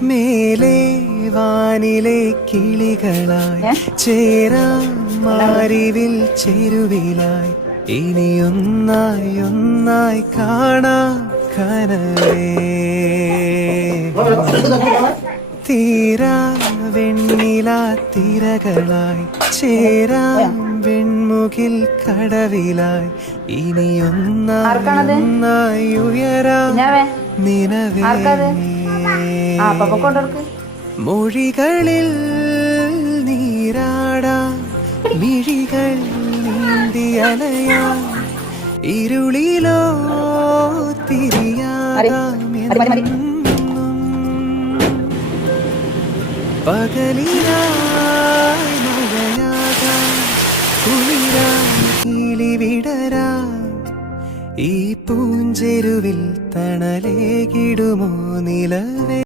മേലെ വാനിലെ കിളികളായി ചേരാം മാരിവിൽ ചെരുവിലായി ഇനിയൊന്നായി ഒന്നായി കാണാം കനവേ തീരാ വെണ്ണില തിരകളായി ചേരാം വെൺമുകിൽ കടവിലായി ഇനിയൊന്നായി ഉയരാം നിനവേ മൊഴികളിൽ നീരാടാം മിഴികൾ നീന്തിയലയാം ഇരുളിലോ തിരിയാകാം പകലിനായി മഴയാകാം കുളിരാം കിളിവിടരാം ഈ പൂഞ്ചെരുവിൽ തണലേകിടുമോ നിലവേ.